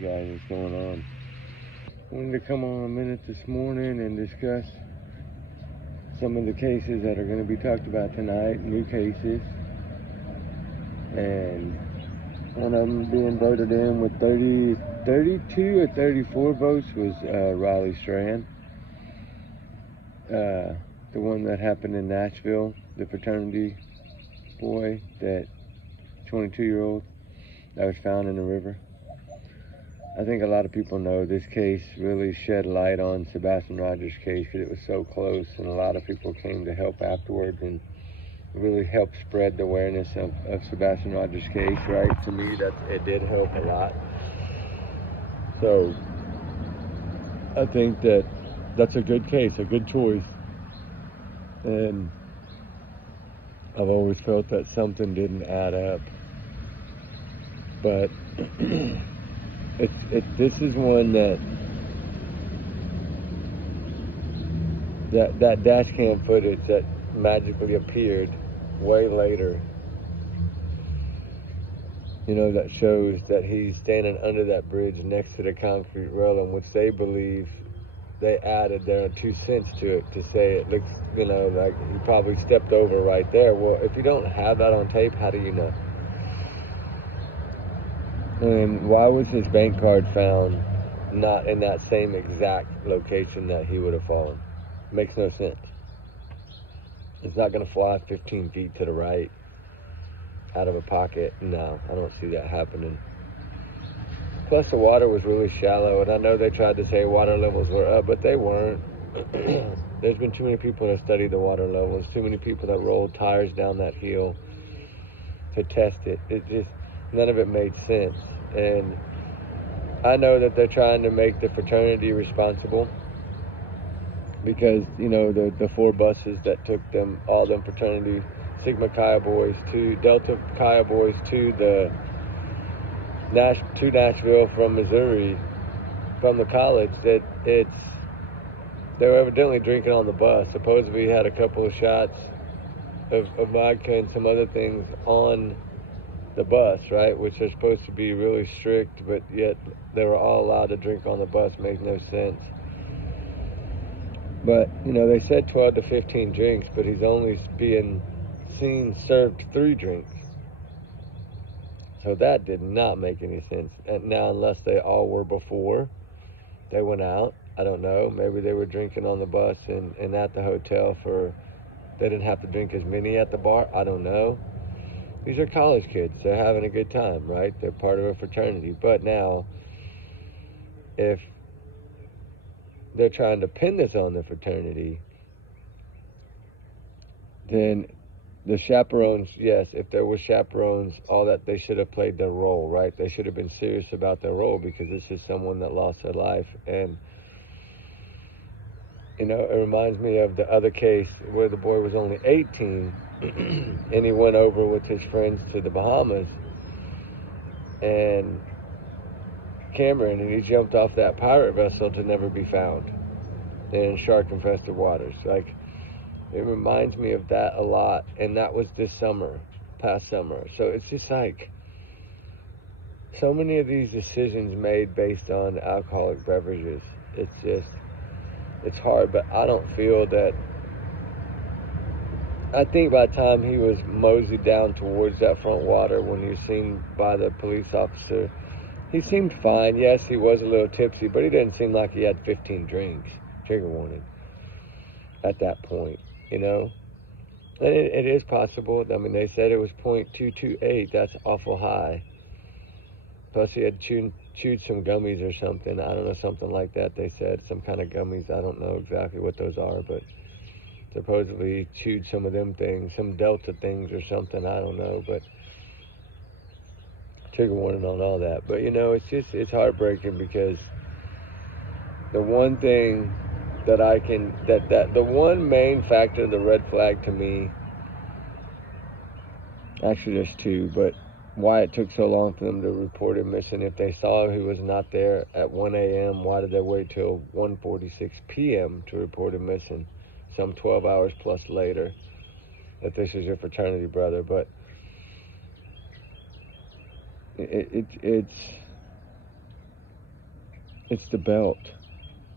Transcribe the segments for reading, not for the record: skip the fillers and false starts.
guys, what's going on? Wanted to come on a minute this morning and discuss some of the cases that are going to be talked about tonight, new cases. And one of them being voted in with 32 or 34 votes was Riley Strand. The one that happened in Nashville, the fraternity boy, that 22-year-old that was found in the river. I think a lot of people know this case really shed light on Sebastian Rogers' case because it was so close, and a lot of people came to help afterwards and really helped spread the awareness of Sebastian Rogers' case, right? To me, it did help a lot. So I think that's a good case, a good choice. And I've always felt that something didn't add up. But this is one that dash cam footage that magically appeared way later, that shows that he's standing under that bridge next to the concrete railing, which they believe they added their 2 cents to it to say it looks, like he probably stepped over right there. Well, if you don't have that on tape, how do you know? And why was his bank card found not in that same exact location that he would have fallen? Makes no sense. It's not going to fly 15 feet to the right out of a pocket. No, I don't see that happening. Plus, the water was really shallow, and I know they tried to say water levels were up, but they weren't. There's been too many people that studied the water levels, too many people that rolled tires down that hill to test it. None of it made sense. And I know that they're trying to make the fraternity responsible because, the 4 buses that took them, all them fraternity Sigma Chi boys to Delta Chi boys to Nashville from Missouri, from the college, they were evidently drinking on the bus. Supposedly had a couple of shots of vodka and some other things on the bus, right, which are supposed to be really strict, but yet they were all allowed to drink on the bus. Makes no sense. But they said 12 to 15 drinks, but he's only being seen served 3 drinks, so that did not make any sense. And now, unless they all were before they went out, I don't know, maybe they were drinking on the bus and at the hotel they didn't have to drink as many at the bar. I don't know. These are college kids. They're having a good time, right? They're part of a fraternity. But now, if they're trying to pin this on the fraternity, then the chaperones, yes, if there were chaperones, all that, they should have played their role, right? They should have been serious about their role because this is someone that lost their life. And, it reminds me of the other case where the boy was only 18 and he went over with his friends to the Bahamas and Cameron, and he jumped off that pirate vessel to never be found in shark-infested waters. Like, it reminds me of that a lot, and that was past summer. So it's just like so many of these decisions made based on alcoholic beverages. It's hard, but I don't feel that. I think by the time he was moseyed down towards that front water when he was seen by the police officer, he seemed fine. Yes, he was a little tipsy, but he didn't seem like he had 15 drinks. Trigger warning at that point, And it is possible. I mean, they said it was 0.228. That's awful high. Plus, he had chewed some gummies or something. I don't know, something like that. They said some kind of gummies. I don't know exactly what those are, but supposedly he chewed some of them things, some Delta things or something. I don't know, but trigger warning on all that. But it's heartbreaking because the one thing that the one main factor, the red flag to me, actually there's 2, but why it took so long for them to report him missing. If they saw he was not there at 1 a.m., why did they wait till 1:46 p.m. to report him missing, some 12 hours plus later, that this is your fraternity brother? But it's It's the belt.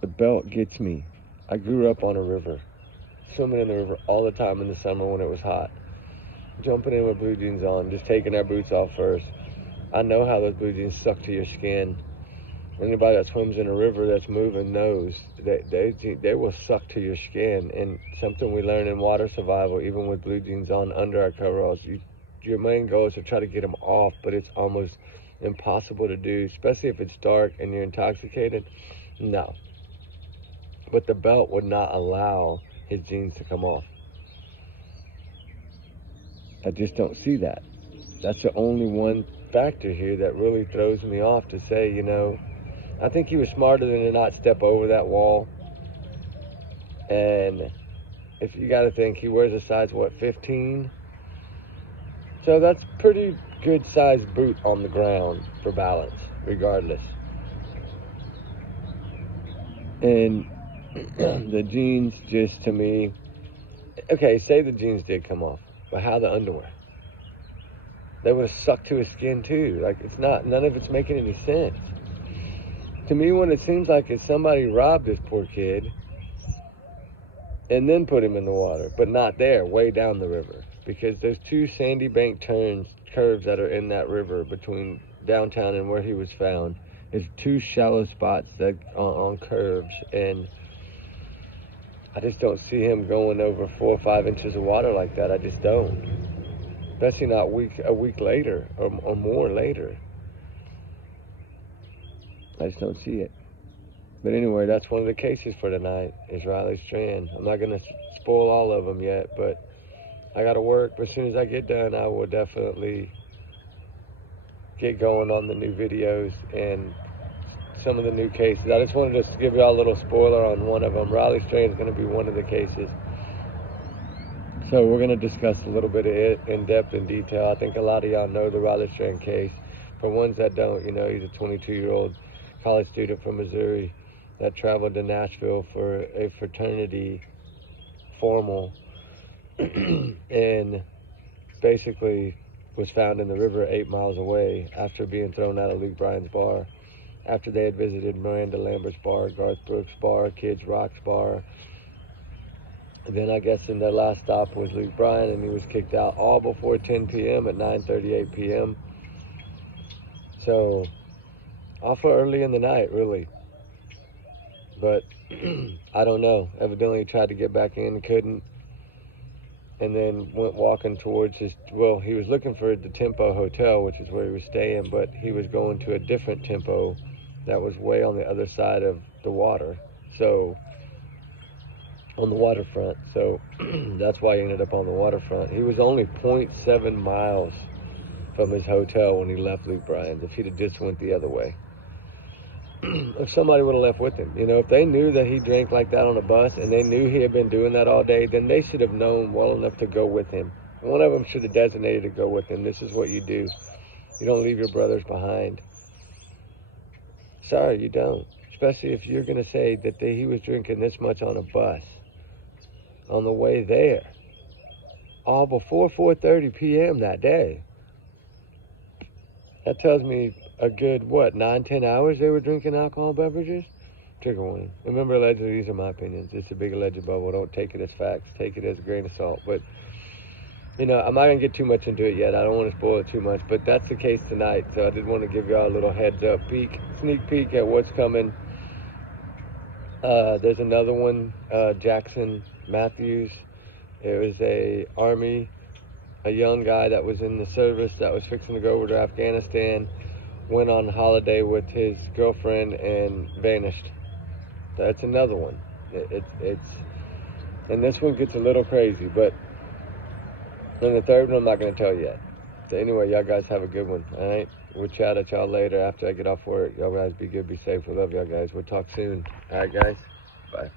The belt gets me. I grew up on a river, swimming in the river all the time in the summer when it was hot. Jumping in with blue jeans on, just taking our boots off first. I know how those blue jeans suck to your skin. Anybody that swims in a river that's moving knows that they will suck to your skin. And something we learn in water survival, even with blue jeans on under our coveralls, your main goal is to try to get them off, but it's almost impossible to do, especially if it's dark and you're intoxicated. No. But the belt would not allow his jeans to come off. I just don't see that. That's the only one factor here that really throws me off, to say, I think he was smarter than to not step over that wall. And if you got to think, he wears a size, 15? So that's pretty good size boot on the ground for balance, regardless. And the jeans, just to me, okay, say the jeans did come off, but how the underwear? They would have sucked to his skin too. Like, none of it's making any sense. To me, what it seems like is somebody robbed this poor kid and then put him in the water, but not there, way down the river. Because those two sandy bank curves that are in that river between downtown and where he was found is two shallow spots that on curves, and I just don't see him going over 4 or 5 inches of water like that. I just don't. Especially not a week later or more later. I just don't see it. But anyway, that's one of the cases for tonight, is Riley Strand. I'm not going to spoil all of them yet, but I got to work. But as soon as I get done, I will definitely get going on the new videos and some of the new cases. I just wanted to give y'all a little spoiler on one of them. Riley Strand is going to be one of the cases. So we're going to discuss a little bit of it in depth and detail. I think a lot of y'all know the Riley Strand case. For ones that don't, he's a 22-year-old college student from Missouri that traveled to Nashville for a fraternity formal and basically was found in the river 8 miles away after being thrown out of Luke Bryan's bar, after they had visited Miranda Lambert's bar, Garth Brooks' bar, Kids Rock's bar. And then I guess in their last stop was Luke Bryan, and he was kicked out all before 10 p.m. at 9:38 p.m. So awful early in the night, really. But I don't know. Evidently he tried to get back in, couldn't. And then went walking towards he was looking for the Tempo Hotel, which is where he was staying, but he was going to a different Tempo that was way on the other side of the water. So, on the waterfront. So, that's why he ended up on the waterfront. He was only 0.7 miles from his hotel when he left Luke Bryan's. If he'd have just went the other way. If somebody would have left with him, if they knew that he drank like that on a bus and they knew he had been doing that all day, then they should have known well enough to go with him. One of them should have designated to go with him. This is what you do. You don't leave your brothers behind. Sorry, you don't. Especially if you're going to say that he was drinking this much on a bus on the way there, all before 4:30 p.m. that day. That tells me a good, 9-10 hours they were drinking alcohol beverages? Trigger warning. Remember, allegedly, these are my opinions. It's a big alleged bubble. Don't take it as facts. Take it as a grain of salt. But, I'm not going to get too much into it yet. I don't want to spoil it too much. But that's the case tonight. So I did want to give y'all a little heads up, sneak peek at what's coming. There's another one, Jackson Matthews. It was a young guy that was in the service that was fixing to go over to Afghanistan, went on holiday with his girlfriend and vanished. That's another one. And this one gets a little crazy, but then the third one I'm not going to tell you yet. So anyway, y'all guys have a good one, all right? We'll chat at y'all later after I get off work. Y'all guys be good, be safe. We love y'all guys. We'll talk soon. All right, guys? Bye.